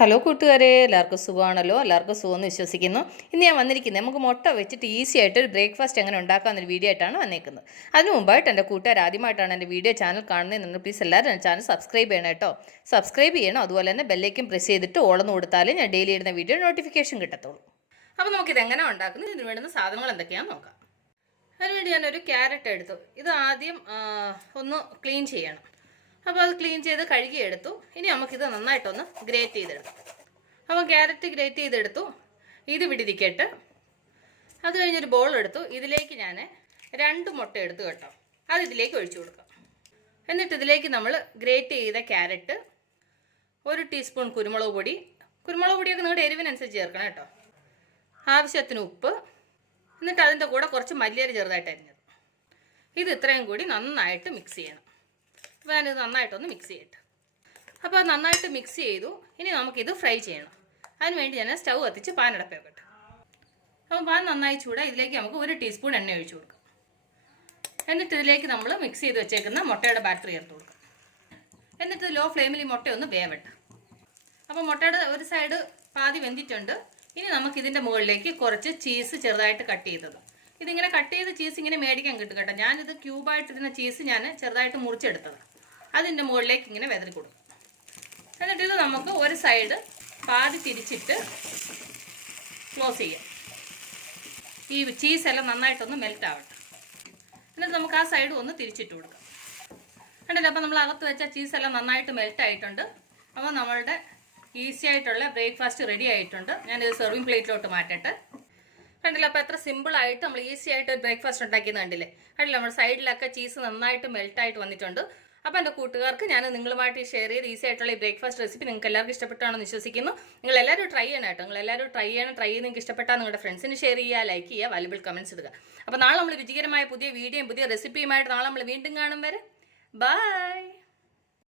Hello കൂട്ടുകാരെ, എല്ലാവർക്കും സുഖമാണല്ലോ. എല്ലാവർക്കും സുഖമെന്ന് വിശ്വസിക്കുന്നു. ഇന്ന് ഞാൻ വന്നിരിക്കുന്നത് നമുക്ക് മുട്ട വെച്ചിട്ട് ഈസി ആയിട്ട് ഒരു ബ്രേക്ക്ഫാസ്റ്റ് എങ്ങനെ ഉണ്ടാക്കാമെന്നൊരു വീഡിയോ ആയിട്ടാണ് വന്നേക്കുന്നത്. അതിന് മുമ്പായിട്ട് എൻ്റെ കൂട്ടുകാർ ആദ്യമായിട്ടാണ് എൻ്റെ വീഡിയോ ചാനൽ കാണുന്നതെന്ന് പ്ലീസ് എല്ലാവരും എൻ്റെ ചാനൽ സബ്സ്ക്രൈബ് ചെയ്യണം കേട്ടോ. സബ്സ്ക്രൈബ് ചെയ്യണം. അതുപോലെ തന്നെ ബെല്ലേക്കും പ്രസ് ചെയ്തിട്ട് ഓളന്ന് കൊടുത്താലേ ഞാൻ ഡെയിലി ഇടുന്ന വീഡിയോ നോട്ടിഫിക്കേഷൻ കിട്ടത്തുള്ളൂ. അപ്പോൾ നമുക്കിത് എങ്ങനെ ഉണ്ടാക്കുന്നത്, ഇതിന് വേണ്ടുന്ന സാധനങ്ങൾ എന്തൊക്കെയാണെന്ന് നോക്കാം. അതിനുവേണ്ടി ഞാനൊരു ക്യാരറ്റ് എടുത്തു. ഇത് ആദ്യം ഒന്ന് ക്ലീൻ ചെയ്യണം. അപ്പോൾ അത് ക്ലീൻ ചെയ്ത് കഴുകിയെടുത്തു. ഇനി നമുക്കിത് നന്നായിട്ടൊന്ന് ഗ്രേറ്റ് ചെയ്തെടുക്കാം. അപ്പോൾ ക്യാരറ്റ് ഗ്രേറ്റ് ചെയ്തെടുത്തു. ഇത് വിടിരിക്കട്ട്. അത് കഴിഞ്ഞൊരു ബോൾ എടുത്തു. ഇതിലേക്ക് ഞാൻ 2 മുട്ട എടുത്തു കേട്ടോ. അത് ഇതിലേക്ക് ഒഴിച്ചു കൊടുക്കാം. എന്നിട്ട് ഇതിലേക്ക് നമ്മൾ ഗ്രേറ്റ് ചെയ്ത ക്യാരറ്റ്, 1 ടീസ്പൂൺ കുരുമുളക് പൊടിയൊക്കെ നിങ്ങളുടെ എരിവിനനുസരിച്ച് ചേർക്കണം കേട്ടോ. ആവശ്യത്തിന് ഉപ്പ്, എന്നിട്ട് അതിൻ്റെ കൂടെ കുറച്ച് മല്ലിയില ചെറുതായിട്ട് അരിഞ്ഞത്. ഇത് ഇത്രയും കൂടി നന്നായിട്ട് മിക്സ് ചെയ്യണം. അപ്പോൾ ഞാനിത് നന്നായിട്ടൊന്ന് മിക്സ് ചെയ്യട്ടെ. അപ്പോൾ അത് നന്നായിട്ട് മിക്സ് ചെയ്തു. ഇനി നമുക്കിത് ഫ്രൈ ചെയ്യണം. അതിനുവേണ്ടി ഞാൻ സ്റ്റൗ കത്തിച്ച് പാൻ അടപ്പ് വെക്കട്ടെ. അപ്പോൾ പാൻ നന്നായി ചൂടാ. ഇതിലേക്ക് നമുക്ക് 1 ടീസ്പൂൺ എണ്ണ ഒഴിച്ചു കൊടുക്കാം. എന്നിട്ട് ഇതിലേക്ക് നമ്മൾ മിക്സ് ചെയ്ത് വെച്ചേക്കുന്ന മുട്ടയുടെ ബാറ്ററി ചേർത്ത് കൊടുക്കാം. എന്നിട്ട് ലോ ഫ്ലെയിമിൽ ഈ മുട്ട ഒന്ന് വേവട്ടെ. അപ്പോൾ മുട്ടയുടെ ഒരു സൈഡ് പാതി വെന്തിട്ടുണ്ട്. ഇനി നമുക്കിതിൻ്റെ മുകളിലേക്ക് കുറച്ച് ചീസ് ചെറുതായിട്ട് കട്ട് ചെയ്തത്. ഇതിങ്ങനെ കട്ട് ചെയ്ത് ചീസ് ഇങ്ങനെ മേടിക്കാൻ കിട്ടും കേട്ടോ. ഞാനിത് ക്യൂബായിട്ടിരുന്ന ചീസ് ഞാൻ ചെറുതായിട്ട് മുറിച്ചെടുത്തത്. അതിൻ്റെ മുകളിലേക്ക് ഇങ്ങനെ വെതറി കൊടുക്കും. എന്നിട്ട് ഇത് നമുക്ക് ഒരു സൈഡ് പാതി തിരിച്ചിട്ട് ക്ലോസ് ചെയ്യാം. ഈ ചീസെല്ലാം നന്നായിട്ടൊന്ന് മെൽറ്റ് ആവട്ടെ. എന്നിട്ട് നമുക്ക് ആ സൈഡ് ഒന്ന് തിരിച്ചിട്ട് കൊടുക്കാം. കണ്ടില്ല, അപ്പോൾ നമ്മൾ അകത്ത് വെച്ച ചീസെല്ലാം നന്നായിട്ട് മെൽറ്റ് ആയിട്ടുണ്ട്. അപ്പോൾ നമ്മളുടെ ഈസി ആയിട്ടുള്ള ബ്രേക്ക്ഫാസ്റ്റ് റെഡി ആയിട്ടുണ്ട്. ഞാനിത് സെർവിങ് പ്ലേറ്റിലോട്ട് മാറ്റട്ടെ. കണ്ടില്ല, അപ്പോൾ എത്ര സിമ്പിളായിട്ട് നമ്മൾ ഈസി ആയിട്ട് ഒരു ബ്രേക്ക്ഫാസ്റ്റ് ഉണ്ടാക്കിയെന്ന് കണ്ടില്ലേ. കണ്ടില്ല, നമ്മൾ സൈഡിലൊക്കെ ചീസ് നന്നായിട്ട് മെൽറ്റായിട്ട് വന്നിട്ടുണ്ട്. അപ്പോൾ എൻ്റെ കൂട്ടുകാർക്ക് ഞാൻ നിങ്ങളുമായിട്ട് ഷെയർ ചെയ്ത് ഈസി ആയിട്ടുള്ള ഈ ബ്രേക്ക്ഫാസ്റ്റ് റെസിപ്പി നിങ്ങൾക്ക് എല്ലാവർക്കും ഇഷ്ടപ്പെട്ടാണെന്ന് വിശ്വസിക്കുന്നു. നിങ്ങൾ എല്ലാവരും ട്രൈ ചെയ്യണം കേട്ടോ. നിങ്ങൾ എല്ലാവരും ട്രൈ ചെയ്ത് നിങ്ങൾക്ക് ഇഷ്ടപ്പെട്ടാൽ നിങ്ങളുടെ ഫ്രണ്ട്സിന് ഷെയർ ചെയ്യുക, ലൈക്ക് ചെയ്യുക, വാല്യുബിൾ കമൻറ്റ്സ് ഇടുക. അപ്പോൾ നാളെ നമ്മൾ രുചികരമായ പുതിയ വീഡിയോയും പുതിയ റെസിപ്പിയുമായിട്ട് നാളെ നമ്മൾ വീണ്ടും കാണും വരെ ബൈ.